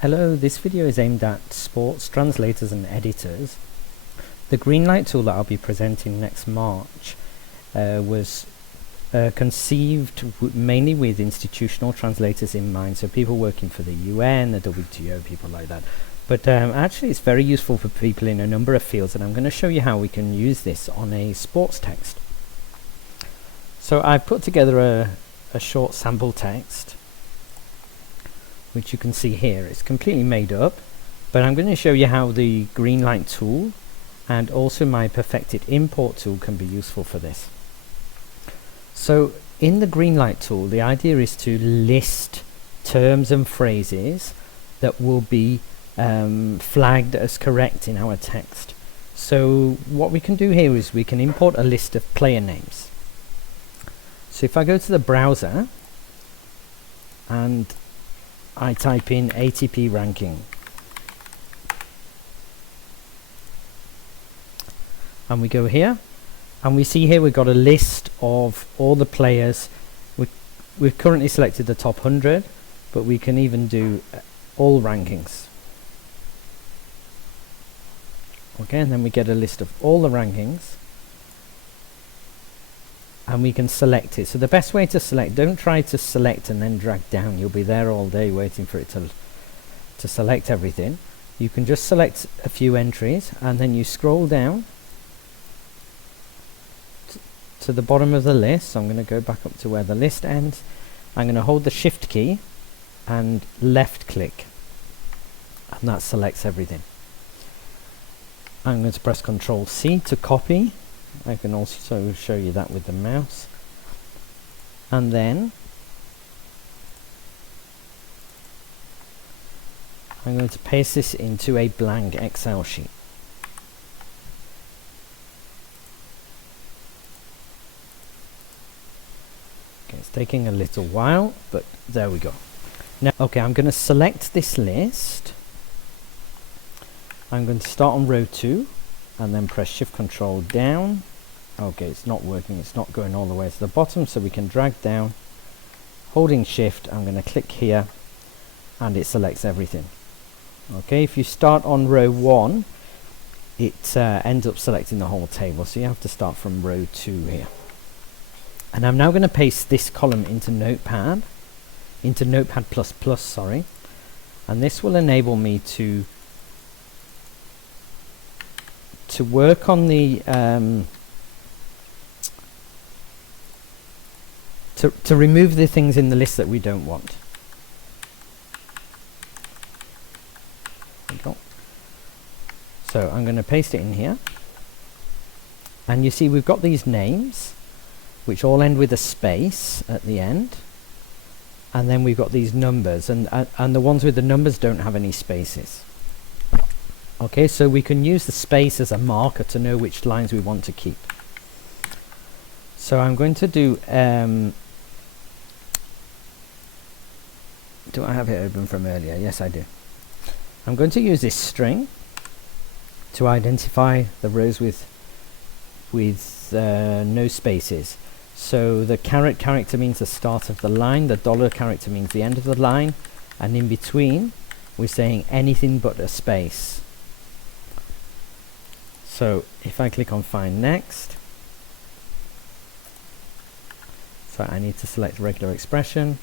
Hello, this video is aimed at sports translators and editors. The Greenlight tool that I'll be presenting next March was conceived mainly with institutional translators in mind, so people working for the UN, the WTO, people like that. But actually it's very useful for people in a number of fields, and I'm going to show you how we can use this on a sports text. So I've put together a short sample text, which you can see here. It's completely made up, but I'm going to show you how the Greenlight tool and also my PerfectIt import tool can be useful for this. So in the Greenlight tool, the idea is to list terms and phrases that will be flagged as correct in our text. So what we can do here is we can import a list of player names. So if I go to the browser and I type in ATP ranking, and we go here, and we see here we've got a list of all the players. We've currently selected the top 100, but we can even do all rankings. Okay, and then we get a list of all the rankings, and we can select it. So the best way to select, don't try to select and then drag down. You'll be there all day waiting for it to select everything. You can just select a few entries, and then you scroll down to the bottom of the list. So I'm going to go back up to where the list ends. I'm going to hold the shift key and left click, and that selects everything. I'm going to press Ctrl C to copy. I can also show you that with the mouse, and then I'm going to paste this into a blank Excel sheet. Okay, it's taking a little while, but there we go. Now, okay, I'm going to select this list. I'm going to start on row 2 and then press Shift Control down. Okay, it's not working, it's not going all the way to the bottom, so we can drag down, holding Shift. I'm going to click here and it selects everything. Okay, if you start on row 1, it ends up selecting the whole table, so you have to start from row 2 here. And I'm now going to paste this column into Notepad, sorry, and this will enable me to work on the to remove the things in the list that we don't want. There we go. So I'm going to paste it in here, and you see we've got these names which all end with a space at the end, and then we've got these numbers, and the ones with the numbers don't have any spaces. Okay, so we can use the space as a marker to know which lines we want to keep. So I'm going to do I have it open from earlier? Yes, I do. I'm going to use this string to identify the rows with no spaces. So the caret character means the start of the line, the dollar character means the end of the line, and in between we're saying anything but a space. So if I click on Find Next, so I need to select regular expression,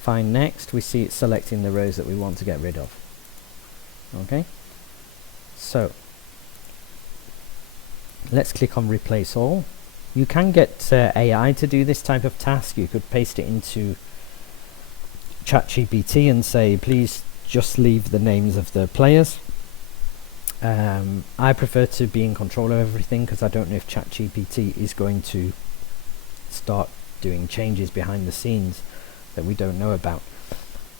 Find Next, we see it selecting the rows that we want to get rid of. Okay, so let's click on Replace All. You can get AI to do this type of task. You could paste it into ChatGPT and say, please just leave the names of the players. I prefer to be in control of everything because I don't know if ChatGPT is going to start doing changes behind the scenes that we don't know about.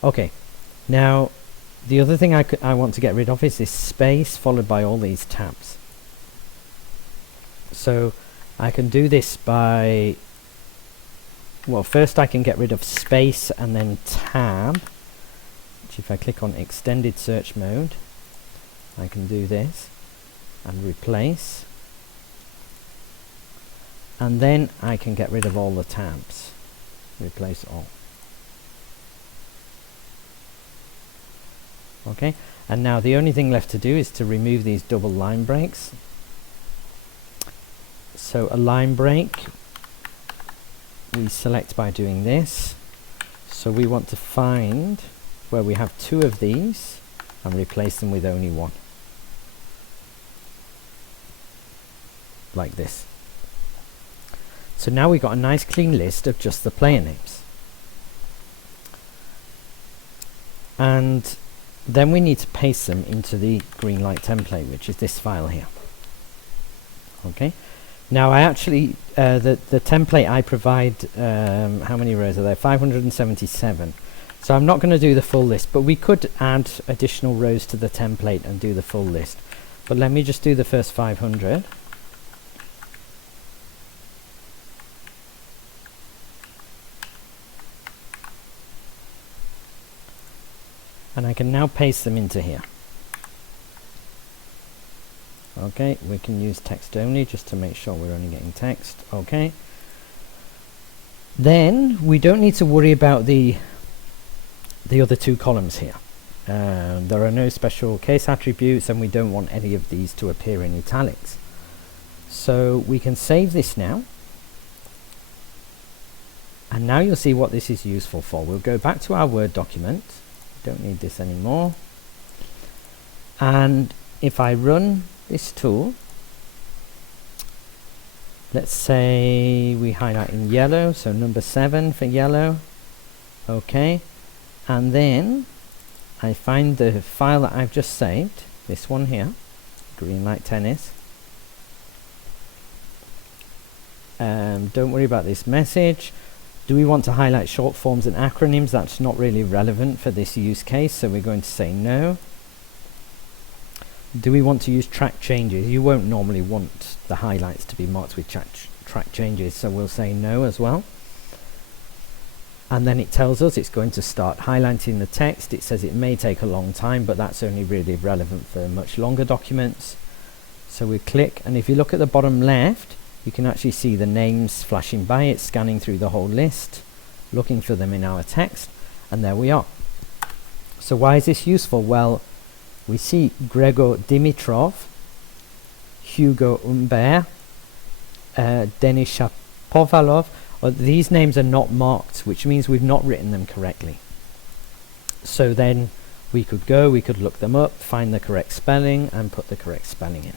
Okay, now the other thing I want to get rid of is this space followed by all these tabs. So I can do this by, well, first I can get rid of space and then tab, which if I click on extended search mode, I can do this and replace, and then I can get rid of all the tabs, replace all. Okay, and now the only thing left to do is to remove these double line breaks. So a line break we select by doing this. So we want to find where we have two of these and replace them with only one, like this. So now we've got a nice clean list of just the player names. And then we need to paste them into the Greenlight template, which is this file here. Okay. Now I actually, the template I provide, how many rows are there? 577. So I'm not going to do the full list, but we could add additional rows to the template and do the full list. But let me just do the first 500. And I can now paste them into here. Okay, we can use text only just to make sure we're only getting text. Okay. Then we don't need to worry about the other two columns here. There are no special case attributes, and we don't want any of these to appear in italics. So we can save this now. And now you'll see what this is useful for. We'll go back to our Word document. Don't need this anymore. And if I run this tool, let's say we highlight in yellow, so number 7 for yellow. Okay, and then I find the file that I've just saved, this one here, Greenlight Tennis. Don't worry about this message. Do we want to highlight short forms and acronyms? That's not really relevant for this use case, so we're going to say no. Do we want to use track changes? You won't normally want the highlights to be marked with track changes, so we'll say no as well. And then it tells us it's going to start highlighting the text. It says it may take a long time, but that's only really relevant for much longer documents. So we click, and if you look at the bottom left, you can actually see the names flashing by. It's scanning through the whole list, looking for them in our text, and there we are. So why is this useful? Well, we see Gregor Dimitrov, Hugo Humbert, Denis Shapovalov. These names are not marked, which means we've not written them correctly. So then we could look them up, find the correct spelling, and put the correct spelling in.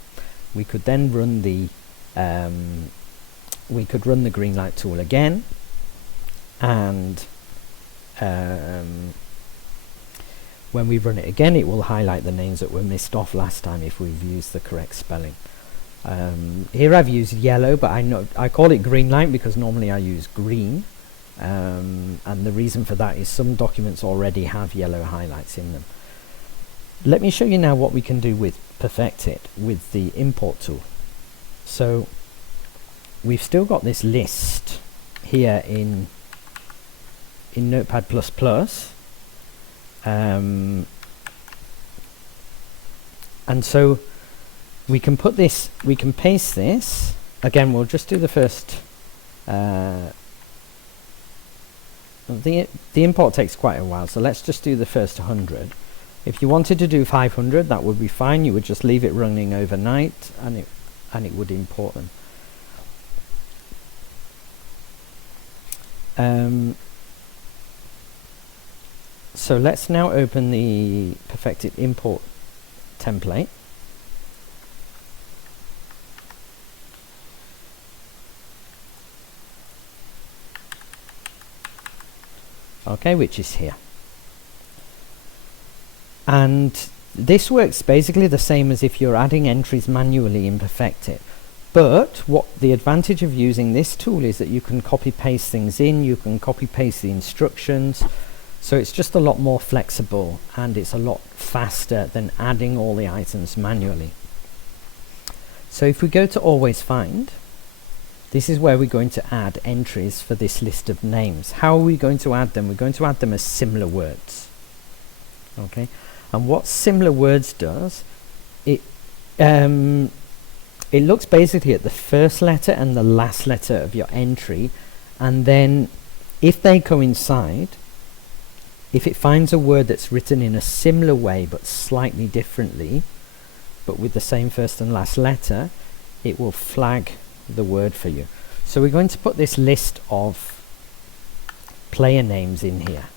We could then run the Greenlight tool again, and when we run it again, it will highlight the names that were missed off last time if we've used the correct spelling. Here I've used yellow, but I call it Greenlight because normally I use green, and the reason for that is some documents already have yellow highlights in them. Let me show you now what we can do with PerfectIt with the import tool. So we've still got this list here in Notepad++. And so we can put this, we can paste this again. We'll just do the first the import takes quite a while, so let's just do the first 100. If you wanted to do 500, that would be fine. You would just leave it running overnight and it would import them. So let's now open the PerfectIt import template. Okay, which is here. And this works basically the same as if you're adding entries manually in PerfectIt. But what the advantage of using this tool is that you can copy paste things in, you can copy paste the instructions. So it's just a lot more flexible, and it's a lot faster than adding all the items manually. So if we go to always find, this is where we're going to add entries for this list of names. How are we going to add them? We're going to add them as similar words. Okay, and what similar words does, it looks basically at the first letter and the last letter of your entry, and then if they coincide, If it finds a word that's written in a similar way but slightly differently, but with the same first and last letter, it will flag the word for you. So we're going to put this list of player names in here.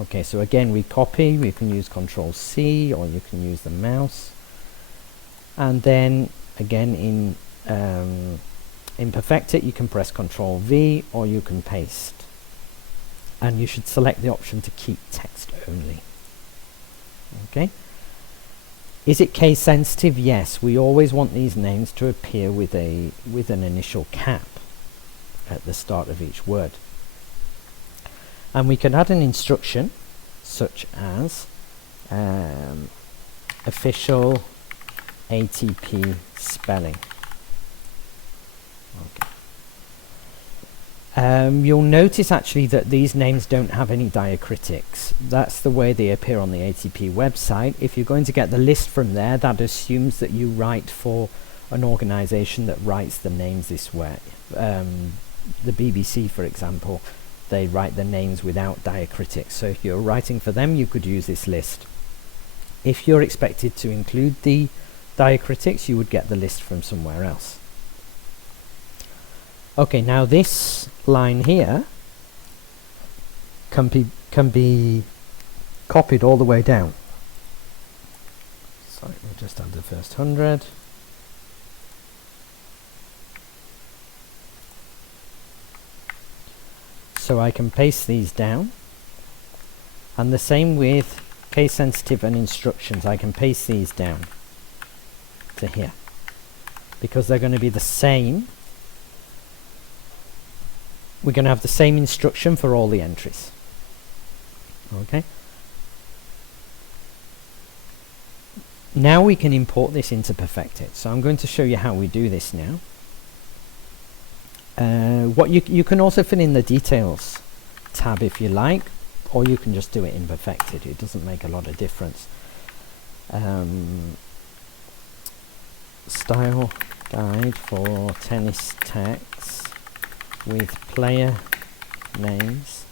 Okay, so again, we copy, we can use Control-C, or you can use the mouse. And then, again, in PerfectIt, you can press Control-V, or you can paste. And you should select the option to keep text only. Okay. Is it case sensitive? Yes, we always want these names to appear with an initial cap at the start of each word. And we can add an instruction such as official ATP spelling. Okay. You'll notice actually that these names don't have any diacritics. That's the way they appear on the ATP website. If you're going to get the list from there, that assumes that you write for an organization that writes the names this way. The BBC, for example, they write the names without diacritics. So if you're writing for them, you could use this list. If you're expected to include the diacritics, you would get the list from somewhere else. Okay, now this line here can be copied all the way down. So we'll just add the first 100. So I can paste these down. And the same with case sensitive and instructions. I can paste these down to here because they're going to be the same. We're going to have the same instruction for all the entries. Okay. Now we can import this into PerfectIt. So I'm going to show you how we do this now. What you can also fill in the details tab if you like, or you can just do it in PerfectIt. It doesn't make a lot of difference. Style guide for tennis text with player names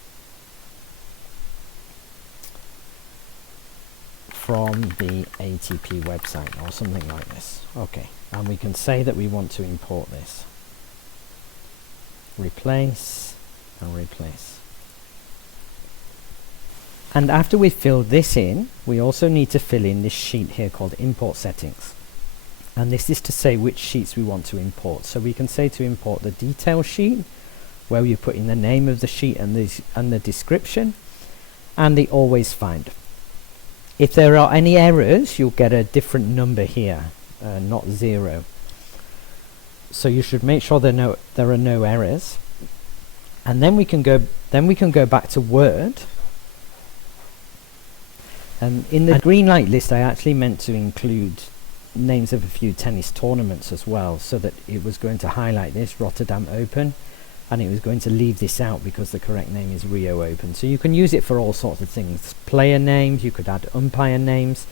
from the ATP website or something like this. Okay, and we can say that we want to import this. Replace and replace. And after we've filled this in, we also need to fill in this sheet here called import settings. And this is to say which sheets we want to import. So we can say to import the detail sheet, where you put in the name of the sheet and the description, and the always find. If there are any errors, you'll get a different number here, not 0. So you should make sure there are no errors. And then we can go back to Word. And in the Greenlight list, I actually meant to include names of a few tennis tournaments as well, so that it was going to highlight this, Rotterdam Open, and it was going to leave this out because the correct name is Rio Open. So you can use it for all sorts of things. Player names, you could add umpire names,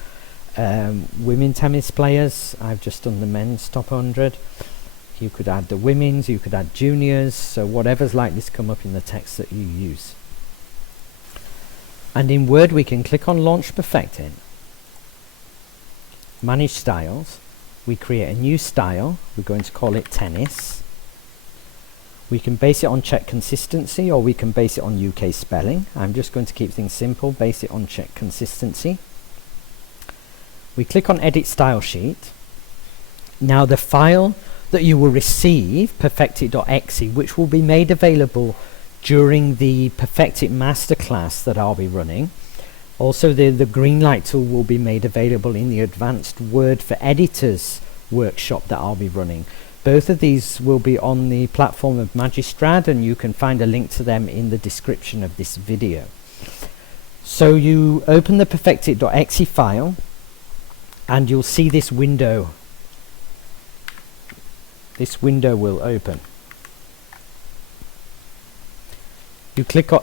women tennis players. I've just done the men's top 100. You could add the women's, you could add juniors, so whatever's likely to come up in the text that you use. And in Word we can click on Launch PerfectIt, Manage Styles, we create a new style, we're going to call it Tennis. We can base it on check consistency, or we can base it on UK spelling. I'm just going to keep things simple, base it on check consistency. We click on Edit Style Sheet. Now the file that you will receive, perfectit.exe, which will be made available during the PerfectIt Masterclass that I'll be running. Also the Greenlight tool will be made available in the Advanced Word for Editors workshop that I'll be running. Both of these will be on the platform of Magistrad, and you can find a link to them in the description of this video. So you open the perfectit.exe file and you'll see this window. This window will open.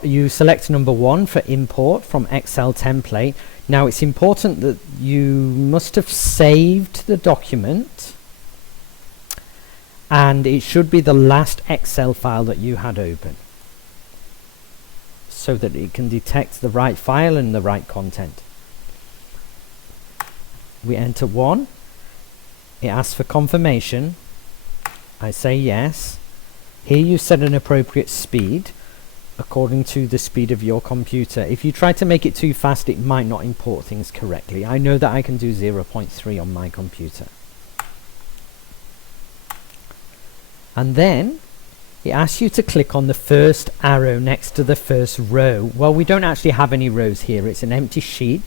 You select number 1 for import from Excel template. Now it's important that you must have saved the document, and it should be the last Excel file that you had open. so that it can detect the right file and the right content. We enter 1. It asks for confirmation. I say yes. Here you set an appropriate speed according to the speed of your computer. If you try to make it too fast, it might not import things correctly. I know that I can do 0.3 on my computer. And then it asks you to click on the first arrow next to the first row. Well, we don't actually have any rows here. It's an empty sheet,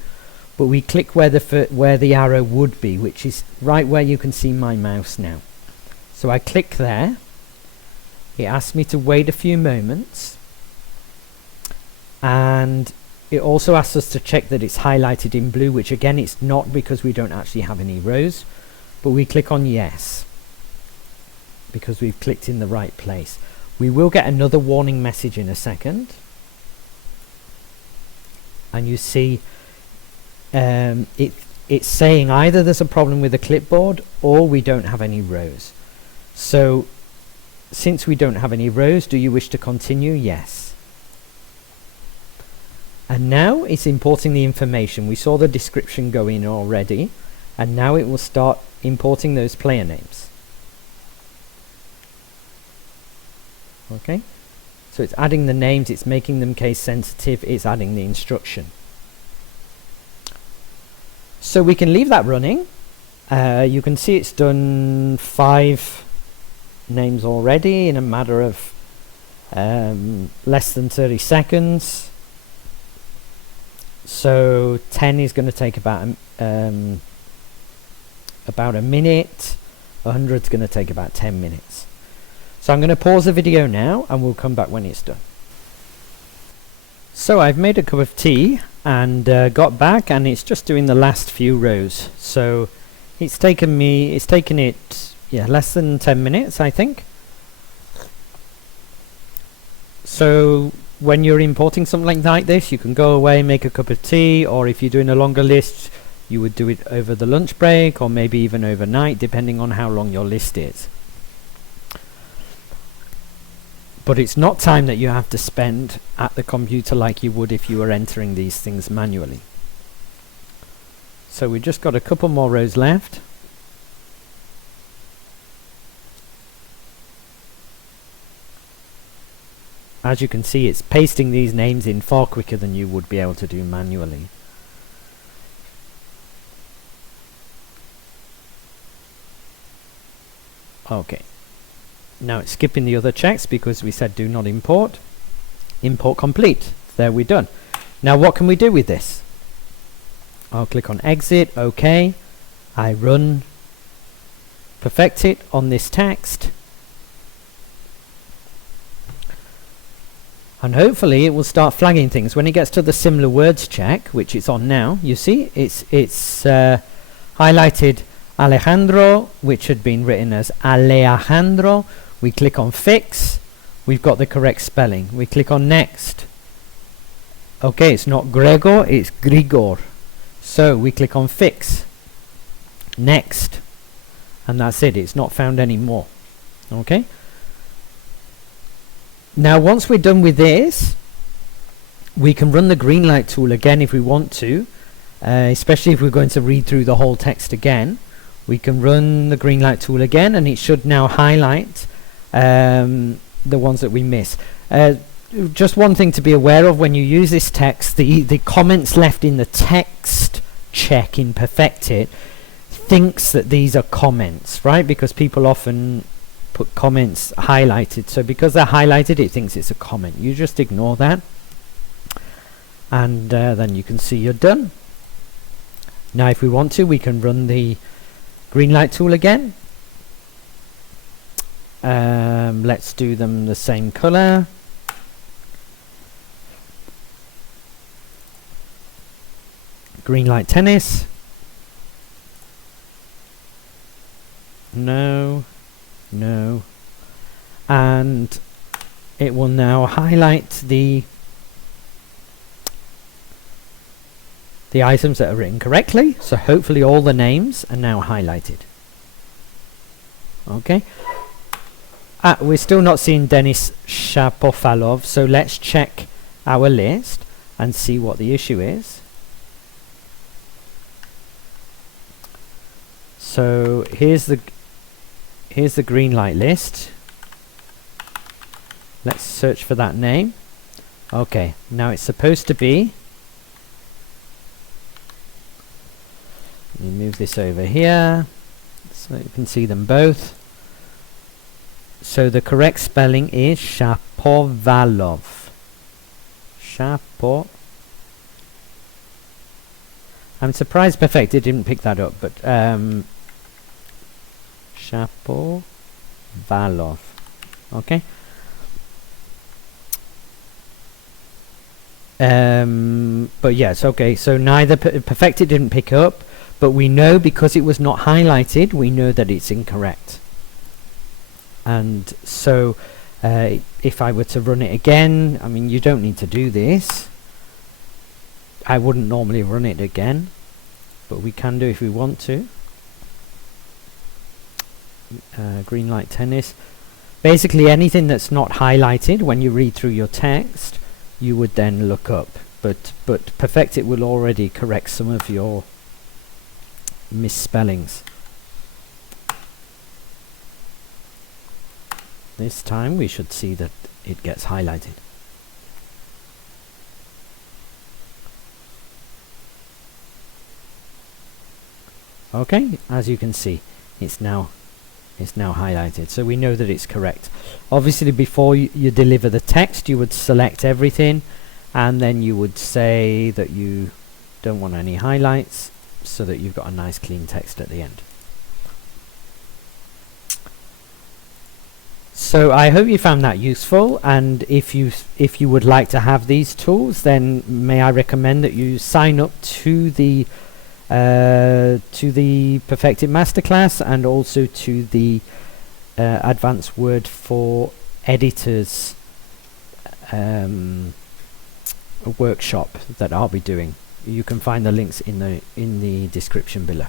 but we click where the arrow would be, which is right where you can see my mouse now. So I click there. It asks me to wait a few moments, and it also asks us to check that it's highlighted in blue, which again it's not, because we don't actually have any rows, but we click on yes because we've clicked in the right place. We will get another warning message in a second, and you see it's saying either there's a problem with the clipboard or we don't have any rows. So since we don't have any rows, do you wish to continue? Yes. And now it's importing the information. We saw the description go in already, and now it will start importing those player names. Okay, so it's adding the names, it's making them case sensitive, it's adding the instruction. So we can leave that running. You can see it's done 5 names already in a matter of less than 30 seconds. So 10 is going to take about a minute. 100 is going to take about 10 minutes. So I'm going to pause the video now and we'll come back when it's done. So I've made a cup of tea and got back, and it's just doing the last few rows. So it's taken it less than 10 minutes, I think. So when you're importing something like this, you can go away, make a cup of tea, or if you're doing a longer list, you would do it over the lunch break or maybe even overnight, depending on how long your list is. But it's not time that you have to spend at the computer like you would if you were entering these things manually. So we've just got a couple more rows left. As you can see, it's pasting these names in far quicker than you would be able to do manually. Okay. Now it's skipping the other checks because we said do not import. Import complete. There, we're done. Now what can we do with this? I'll click on exit. OK. I run PerfectIt on this text. And hopefully it will start flagging things. When it gets to the similar words check, which it's on now, you see it's highlighted Alejandro, which had been written as Alejandro. We click on fix. We've got the correct spelling. We click on next. Okay, it's not Gregor, it's Grigor. So we click on fix. Next. And that's it. It's not found anymore. Okay. Now once we're done with this, we can run the Greenlight tool again if we want to, especially if we're going to read through the whole text again. We can run the Greenlight tool again, and it should now highlight the ones that we miss. Just one thing to be aware of when you use this text, the comments left in the text check in PerfectIt thinks that these are comments, right? Because people often put comments highlighted, so because they're highlighted it thinks it's a comment. You just ignore that, and then you can see you're done. Now if we want to, we can run the Greenlight tool again. Let's do them the same color. Greenlight tennis. No. And it will now highlight the items that are written correctly. So hopefully all the names are now highlighted. Okay. We're still not seeing Denis Shapofalov, so let's check our list and see what the issue is. So here's the Greenlight list. Let's search for that name. Okay, now it's supposed to be, let me move this over here so you can see them both. So the correct spelling is Shapovalov. I'm surprised PerfectIt didn't pick that up, but Shapovalov. Okay. But yes, okay, so neither PerfectIt didn't pick up, but we know because it was not highlighted, we know that it's incorrect. And so if I were to run it again, I mean, you don't need to do this. I wouldn't normally run it again, but we can do if we want to. Greenlight tennis. Basically anything that's not highlighted when you read through your text, you would then look up, but PerfectIt will already correct some of your misspellings. This time we should see that it gets highlighted. Okay, as you can see, it's now highlighted, so we know that it's correct. Obviously before you deliver the text, you would select everything and then you would say that you don't want any highlights, so that you've got a nice clean text at the end. So I hope you found that useful, and if you would like to have these tools, then may I recommend that you sign up to the PerfectIt Masterclass and also to the Advanced Word for Editors workshop that I'll be doing. You can find the links in the description below.